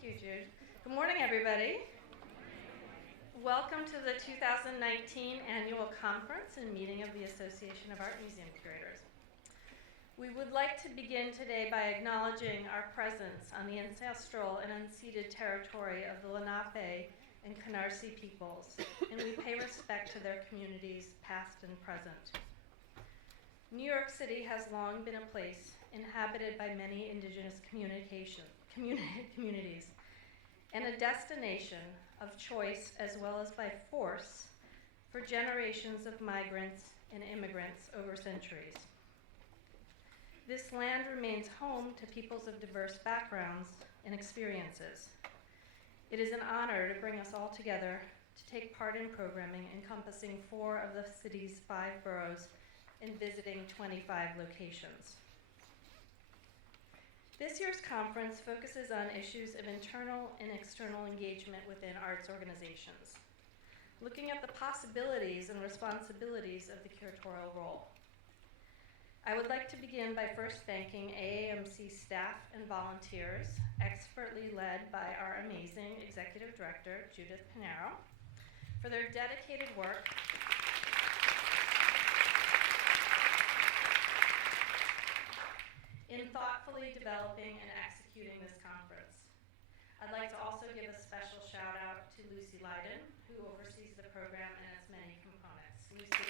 Thank you, Jude. Good morning, everybody. Welcome to the 2019 Annual Conference and Meeting of the Association of Art Museum Curators. We would like to begin today by acknowledging our presence on the ancestral and unceded territory of the Lenape and Canarsie peoples, and we pay respect to their communities, past and present. New York City has long been a place inhabited by many indigenous communities, and a destination of choice as well as by force for generations of migrants and immigrants over centuries. This land remains home to peoples of diverse backgrounds and experiences. It is an honor to bring us all together to take part in programming encompassing 4 of the city's 5 boroughs and visiting 25 locations. This year's conference focuses on issues of internal and external engagement within arts organizations, looking at the possibilities and responsibilities of the curatorial role. I would like to begin by first thanking AAMC staff and volunteers, expertly led by our amazing Executive Director, Judith Pinero, for their dedicated work in thoughtfully developing and executing this conference. I'd like to also give a special shout out to Lucy Leiden, who oversees the program and its many components. Lucy.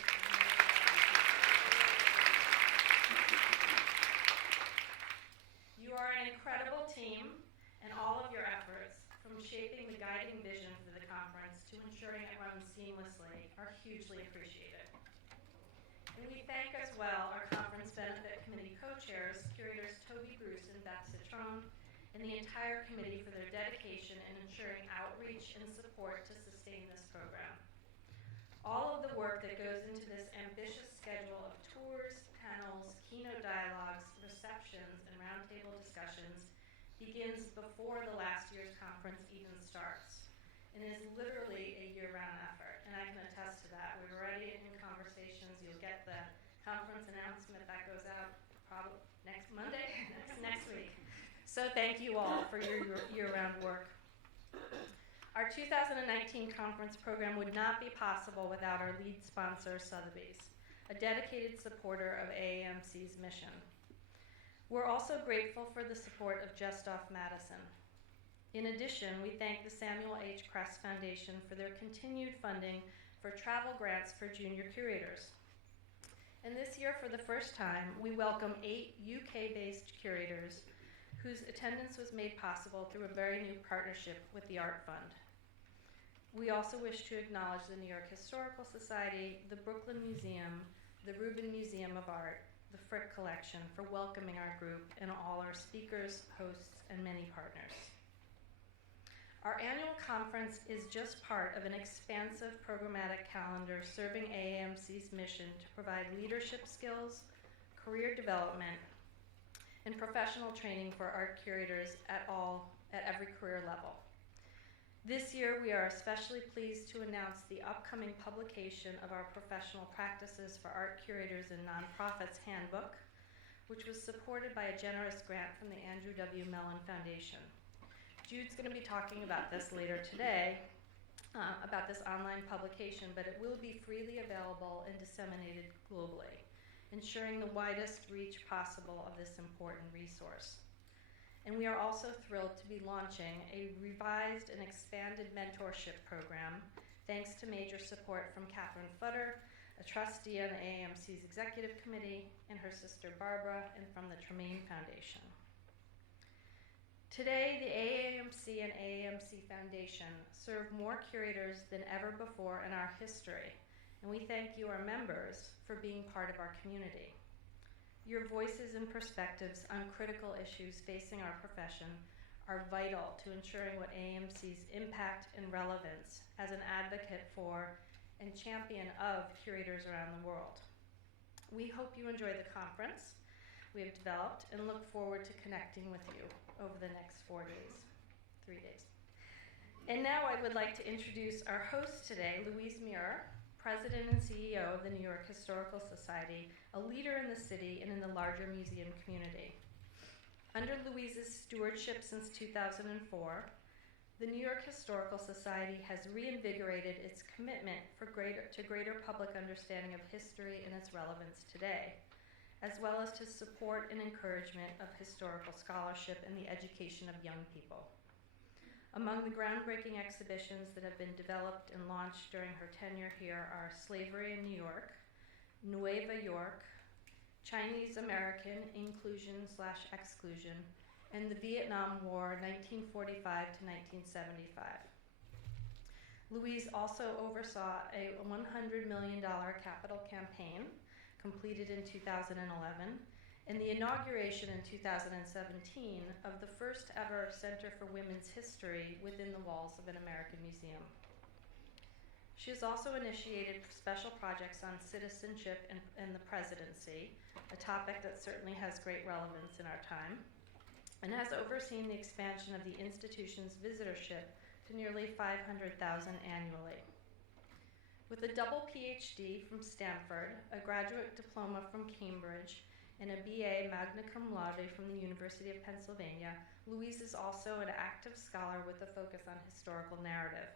You are an incredible team, and all of your efforts, from shaping the guiding vision for the conference to ensuring it runs seamlessly, are hugely appreciated. And we thank as well our Conference Benefit Committee co-chairs, Curators Toby Bruce and Beth Citron, and the entire committee for their dedication in ensuring outreach and support to sustain this program. All of the work that goes into this ambitious schedule of tours, panels, keynote dialogues, receptions, and roundtable discussions begins before the last year's conference even starts, and is literally a year-round effort, and I can attest to that. We're already in conversations. You'll get the conference announcement that goes out probably next Monday, next week. So thank you all for your year-round work. Our 2019 conference program would not be possible without our lead sponsor, Sotheby's, a dedicated supporter of AAMC's mission. We're also grateful for the support of Just Off Madison. In addition, we thank the Samuel H. Kress Foundation for their continued funding for travel grants for junior curators. And this year, for the first time, we welcome 8 UK-based curators whose attendance was made possible through a very new partnership with the Art Fund. We also wish to acknowledge the New York Historical Society, the Brooklyn Museum, the Rubin Museum of Art, the Frick Collection for welcoming our group, and all our speakers, hosts, and many partners. Our annual conference is just part of an expansive programmatic calendar serving AAMC's mission to provide leadership skills, career development, and professional training for art curators at every career level. This year, we are especially pleased to announce the upcoming publication of our Professional Practices for Art Curators and Nonprofits Handbook, which was supported by a generous grant from the Andrew W. Mellon Foundation. Jude's going to be talking about this later today, about this online publication, but it will be freely available and disseminated globally, ensuring the widest reach possible of this important resource. And we are also thrilled to be launching a revised and expanded mentorship program, thanks to major support from Catherine Futter, a trustee on the AAMC's Executive Committee, and her sister Barbara, and from the Tremaine Foundation. Today, the AAMC and AAMC Foundation serve more curators than ever before in our history, and we thank you, our members, for being part of our community. Your voices and perspectives on critical issues facing our profession are vital to ensuring what AAMC's impact and relevance as an advocate for and champion of curators around the world. We hope you enjoy the conference we have developed and look forward to connecting with you over the next 3 days. And now I would like to introduce our host today, Louise Muir, President and CEO of the New York Historical Society, a leader in the city and in the larger museum community. Under Louise's stewardship since 2004, The New York Historical Society has reinvigorated its commitment to greater public understanding of history and its relevance today, as well as to support and encouragement of historical scholarship and the education of young people. Among the groundbreaking exhibitions that have been developed and launched during her tenure here are Slavery in New York, Nueva York, Chinese American Inclusion/Exclusion, and the Vietnam War, 1945 to 1975. Louise also oversaw a $100 million capital campaign completed in 2011 and the inauguration in 2017 of the first ever Center for Women's History within the walls of an American museum. She has also initiated special projects on citizenship and the presidency, a topic that certainly has great relevance in our time, and has overseen the expansion of the institution's visitorship to nearly 500,000 annually. With a double PhD from Stanford, a graduate diploma from Cambridge, and a BA magna cum laude from the University of Pennsylvania, Louise is also an active scholar with a focus on historical narrative.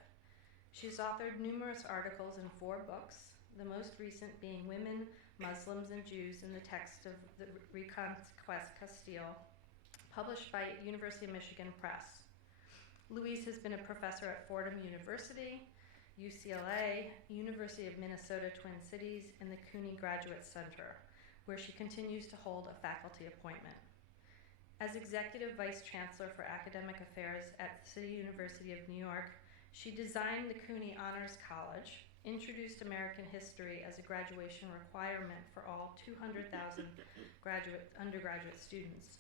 She's authored numerous articles in 4 books, the most recent being Women, Muslims, and Jews in the Text of the Reconquest Castile, published by University of Michigan Press. Louise has been a professor at Fordham University, UCLA, University of Minnesota Twin Cities, and the CUNY Graduate Center, where she continues to hold a faculty appointment. As Executive Vice Chancellor for Academic Affairs at the City University of New York, she designed the CUNY Honors College, introduced American history as a graduation requirement for all 200,000 undergraduate students,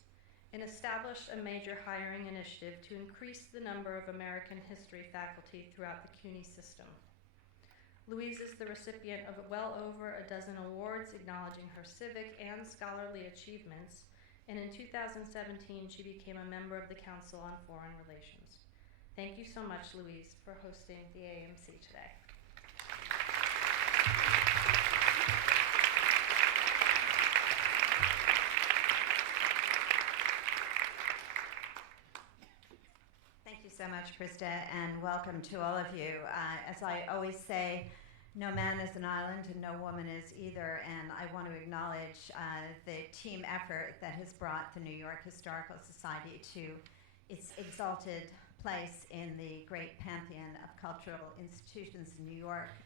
and established a major hiring initiative to increase the number of American history faculty throughout the CUNY system. Louise is the recipient of well over a dozen awards acknowledging her civic and scholarly achievements, and in 2017 she became a member of the Council on Foreign Relations. Thank you so much, Louise, for hosting the AMC today. So much, Krista, and welcome to all of you. As I always say, no man is an island and no woman is either, and I want to acknowledge the team effort that has brought the New York Historical Society to its exalted place in the great pantheon of cultural institutions in New York.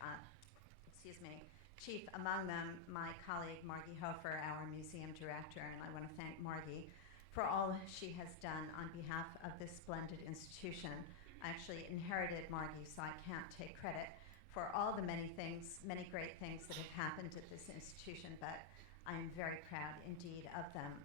Chief among them, my colleague Margie Hofer, our museum director, and I want to thank Margie for all she has done on behalf of this splendid institution. I actually inherited Margie, so I can't take credit for all the many great things that have happened at this institution, but I am very proud indeed of them.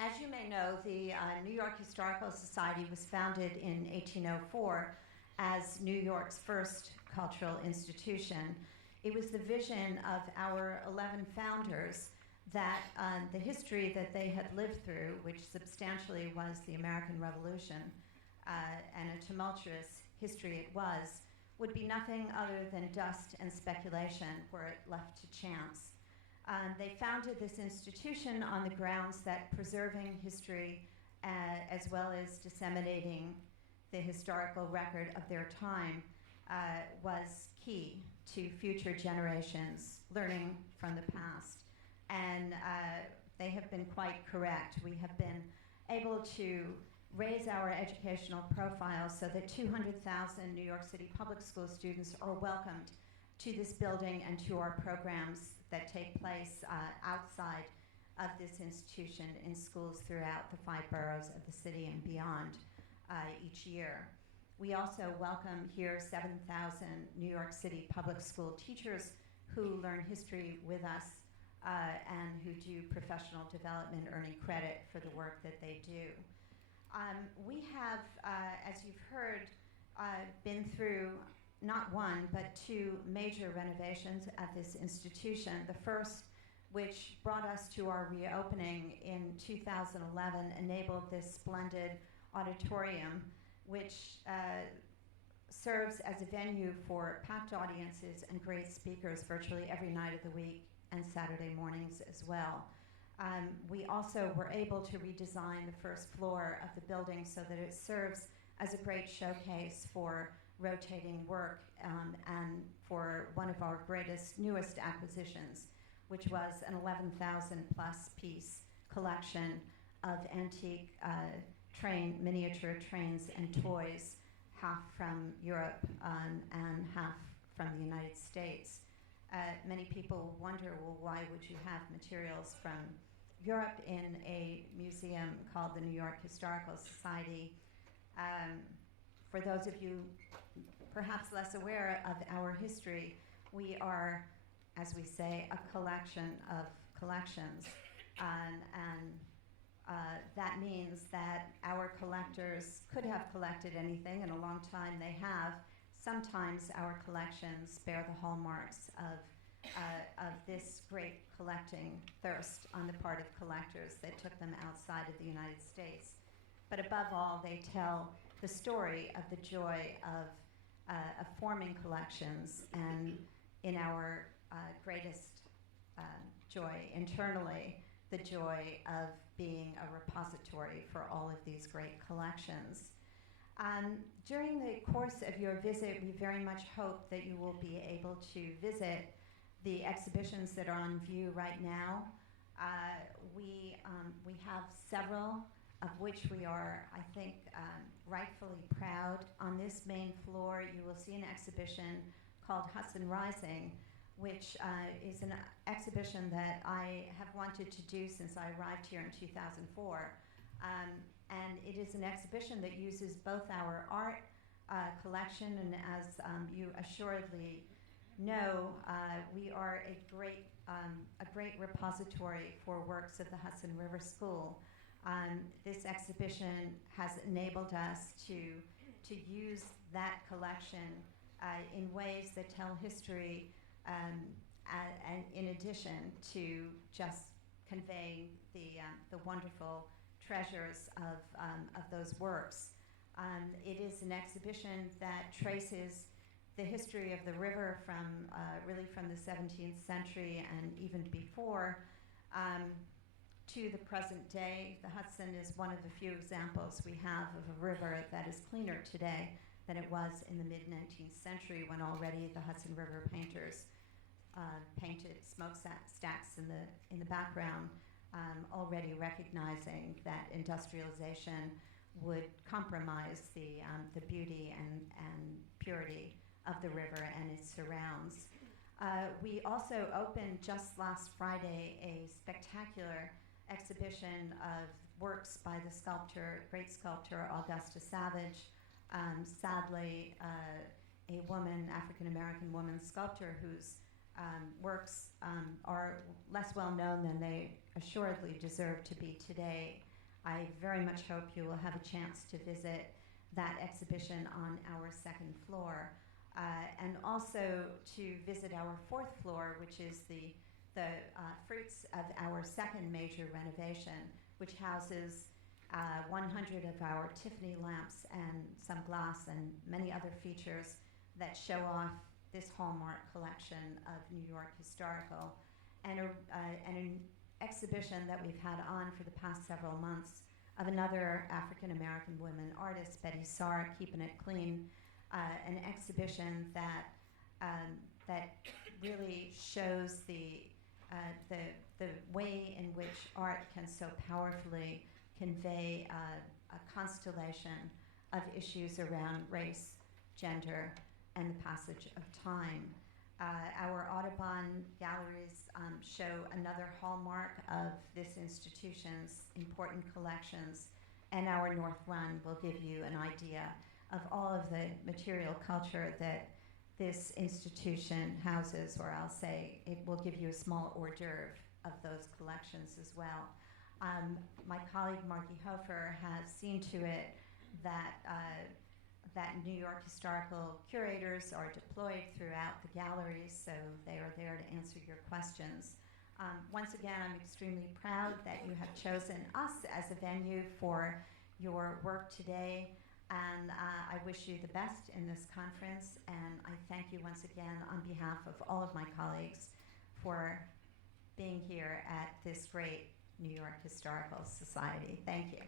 As you may know, the New York Historical Society was founded in 1804 as New York's first cultural institution. It was the vision of our 11 founders that the history that they had lived through, which substantially was the American Revolution, and a tumultuous history it was, would be nothing other than dust and speculation were it left to chance. They founded this institution on the grounds that preserving history as well as disseminating the historical record of their time was key to future generations learning from the past. And they have been quite correct. We have been able to raise our educational profile so that 200,000 New York City public school students are welcomed to this building and to our programs that take place outside of this institution in schools throughout the 5 boroughs of the city and beyond each year. We also welcome here 7,000 New York City public school teachers who learn history with us and who do professional development, earning credit for the work that they do. We have, as you've heard, been through not one, but 2 major renovations at this institution. The first, which brought us to our reopening in 2011, enabled this splendid auditorium, which serves as a venue for packed audiences and great speakers virtually every night of the week and Saturday mornings as well. We also were able to redesign the first floor of the building so that it serves as a great showcase for rotating work and for one of our newest acquisitions, which was an 11,000 plus piece collection of antique miniature trains and toys, half from Europe and half from the United States. Many people wonder, well, why would you have materials from Europe in a museum called the New York Historical Society? For those of you perhaps less aware of our history, we are, as we say, a collection of collections. That means that our collectors could have collected anything, and a long time they have. Sometimes our collections bear the hallmarks of this great collecting thirst on the part of collectors that took them outside of the United States. But above all, they tell the story of the joy of forming collections, and in our greatest joy internally, the joy of being a repository for all of these great collections. During the course of your visit, we very much hope that you will be able to visit the exhibitions that are on view right now. We have several of which we are, I think, rightfully proud. On this main floor, you will see an exhibition called Hudson Rising, which is an exhibition that I have wanted to do since I arrived here in 2004. And it is an exhibition that uses both our art collection, and as you assuredly know, we are a great repository for works of the Hudson River School. This exhibition has enabled us to use that collection in ways that tell history, and in addition to just conveying the wonderful treasures of those works. It is an exhibition that traces the history of the river really from the 17th century and even before to the present day. The Hudson is one of the few examples we have of a river that is cleaner today than it was in the mid-19th century, when already the Hudson River painters painted smokestacks in the background, already recognizing that industrialization would compromise the beauty and purity of the river and its surrounds. We also opened just last Friday a spectacular exhibition of works by the great sculptor Augusta Savage. Sadly, a African-American woman sculptor whose works are less well known than they assuredly deserve to be today. I very much hope you will have a chance to visit that exhibition on our second floor, and also to visit our fourth floor, which is the fruits of our second major renovation, which houses 100 of our Tiffany lamps and some glass and many other features that show off this hallmark collection of New York historical, and an exhibition that we've had on for the past several months of another African-American woman artist, Betty Sarr, Keeping It Clean, an exhibition that really shows the way in which art can so powerfully convey a constellation of issues around race, gender, and the passage of time. Our Audubon galleries show another hallmark of this institution's important collections, and our North Run will give you an idea of all of the material culture that this institution houses, or I'll say it will give you a small hors d'oeuvre of those collections as well. My colleague Margie Hofer has seen to it that New York historical curators are deployed throughout the galleries, so they are there to answer your questions. Once again, I'm extremely proud that you have chosen us as a venue for your work today, and I wish you the best in this conference, and I thank you once again on behalf of all of my colleagues for being here at this great New York Historical Society. Thank you.